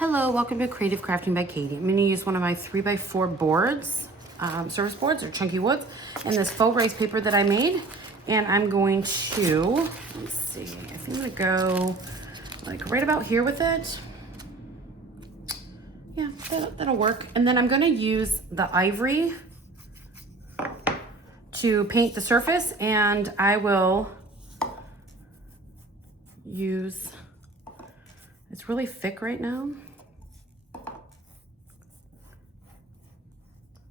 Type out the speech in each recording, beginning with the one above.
Hello, welcome to Creative Crafting by Katie. I'm going to use one of my 3x4 boards, service boards or chunky woods, and this faux rice paper that I made. And I'm going to, let's see, I think I'm going to go like right about here with it. Yeah, that'll work. And then I'm going to use the ivory to paint the surface, and I will use, it's really thick right now.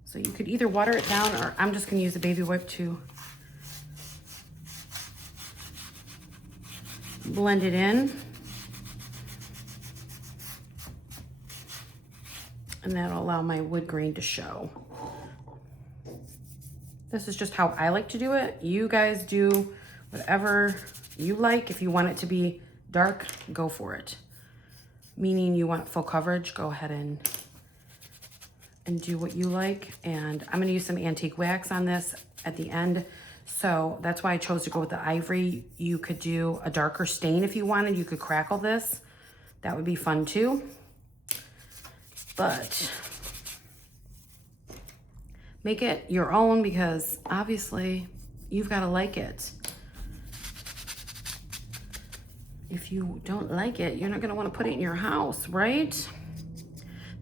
So you could either water it down, or I'm just gonna use a baby wipe to blend it in. And that'll allow my wood grain to show. This is just how I like to do it. You guys do whatever you like. If you want it to be dark, go for it. Meaning you want full coverage, go ahead and do what you like. And I'm gonna use some antique wax on this at the end. So that's why I chose to go with the ivory. You could do a darker stain if you wanted. You could crackle this. That would be fun too. But make it your own, because obviously you've got to like it. If you don't like it, you're not going to want to put it in your house, right?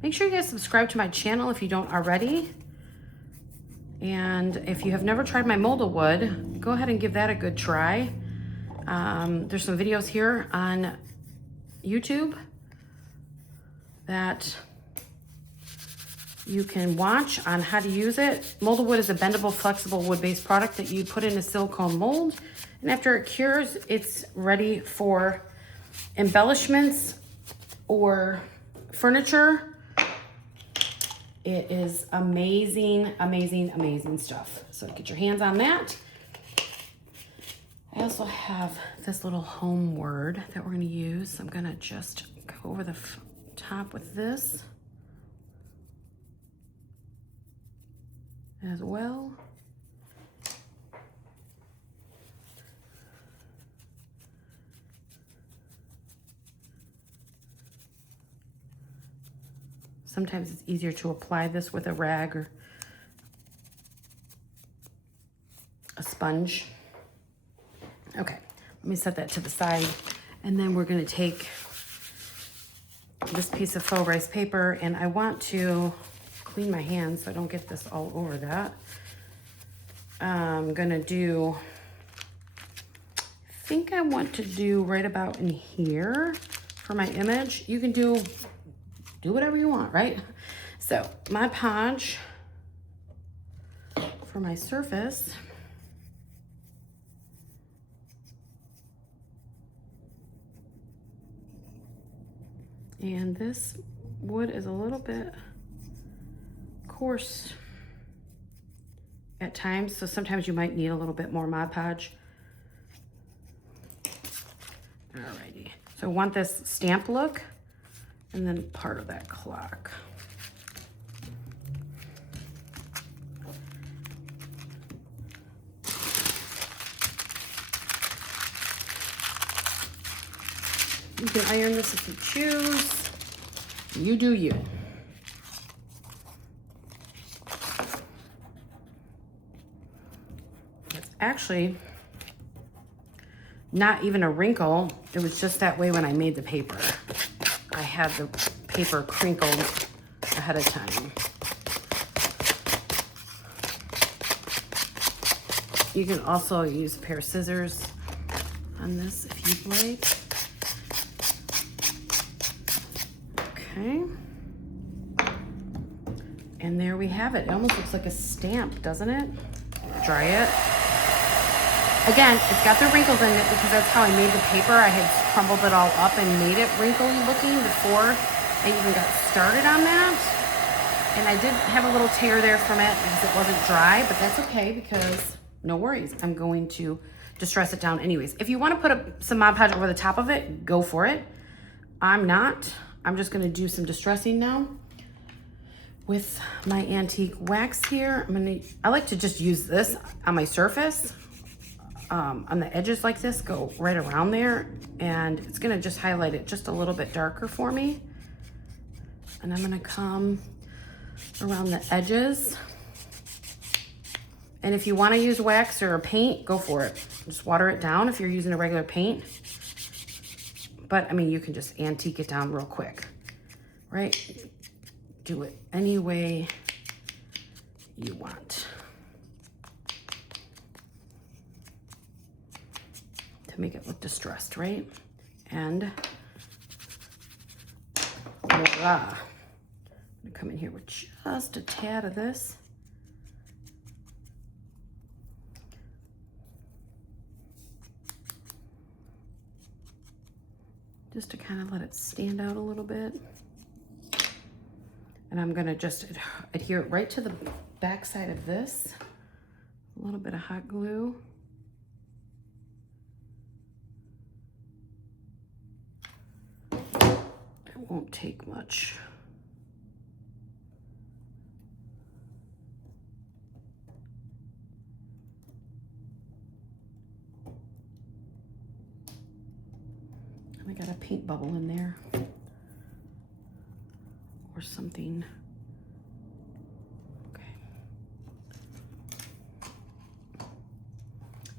Make sure you guys subscribe to my channel if you don't already. And if you have never tried my molded wood, go ahead and give that a good try. There's some videos here on YouTube that you can watch on how to use it. Molded wood is a bendable, flexible wood-based product that you put in a silicone mold. And after it cures, it's ready for embellishments or furniture. It is amazing, amazing, amazing stuff. So get your hands on that. I also have this little home word that we're gonna use. I'm gonna just go over the top with this as well. Sometimes it's easier to apply this with a rag or a sponge. Okay, let me set that to the side. And then we're gonna take this piece of faux rice paper, and I want to clean my hands so I don't get this all over that. I'm gonna do, I think I want to do right about in here for my image. You can do whatever you want, right? So my podge for my surface, and this wood is a little bit coarse at times, so sometimes you might need a little bit more Mod Podge. Alrighty, so I want this stamp look, and then part of that clock. You can iron this if you choose. You do you. It's actually not even a wrinkle. It was just that way when I made the paper. I had the paper crinkled ahead of time. You can also use a pair of scissors on this if you'd like. Okay. And there we have it. It almost looks like a stamp, doesn't it? Dry it. Again, it's got the wrinkles in it because that's how I made the paper. I had crumbled it all up and made it wrinkly looking before I even got started on that. And I did have a little tear there from it because it wasn't dry, but that's okay because no worries. I'm going to distress it down anyways. If you want to put some Mod Podge over the top of it, go for it. I'm not. I'm just going to do some distressing now with my antique wax here. I like to just use this on my surface. On the edges like this, go right around there, and it's gonna just highlight it just a little bit darker for me. and I'm gonna come around the edges. And if you wanna use wax or a paint, go for it. Just water it down if you're using a regular paint. But I mean, you can just antique it down real quick, right? Do it any way you want to make it look distressed, right? And voila. I'm gonna come in here with just a tad of this. Just to kind of let it stand out a little bit. And I'm gonna just adhere it right to the back side of this. A little bit of hot glue. It won't take much. I got a paint bubble in there or something. Okay.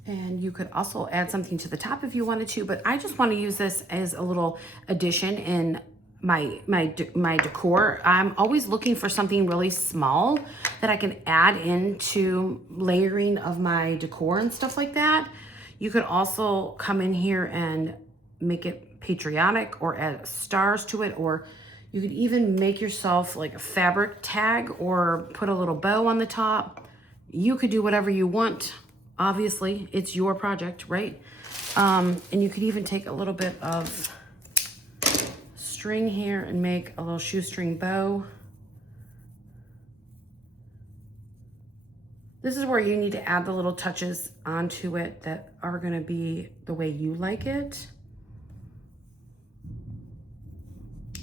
And you could also add something to the top if you wanted to, but I just want to use this as a little addition in my decor. I'm always looking for something really small that I can add into layering of my decor and stuff like that. You could also come in here and make it patriotic or add stars to it, or you could even make yourself like a fabric tag or put a little bow on the top. You could do whatever you want. Obviously, it's your project, right? And you could even take a little bit of string here and make a little shoestring bow. This is where you need to add the little touches onto it that are gonna be the way you like it.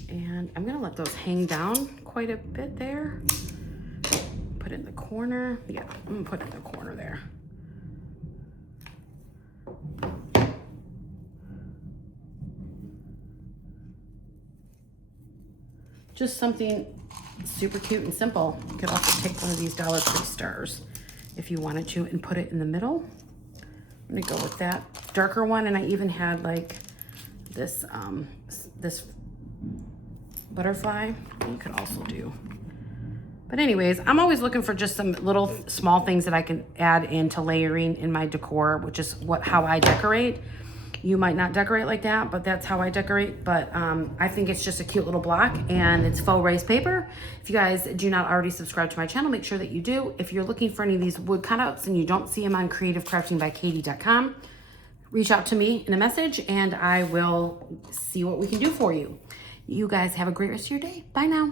And I'm gonna let those hang down quite a bit there. Put it in the corner. Yeah, I'm gonna put it in the corner there. Just something super cute and simple. You could also take one of these Dollar Tree stars if you wanted to and put it in the middle. I'm gonna go with that darker one, and I even had like this this butterfly you could also do. But anyways, I'm always looking for just some little small things that I can add into layering in my decor, which is how I decorate. You might not decorate like that, but that's how I decorate. But I think it's just a cute little block, and it's faux raised paper. If you guys do not already subscribe to my channel, make sure that you do. If you're looking for any of these wood cutouts and you don't see them on creativecraftingbykatie.com, reach out to me in a message and I will see what we can do for you. You guys have a great rest of your day. Bye now.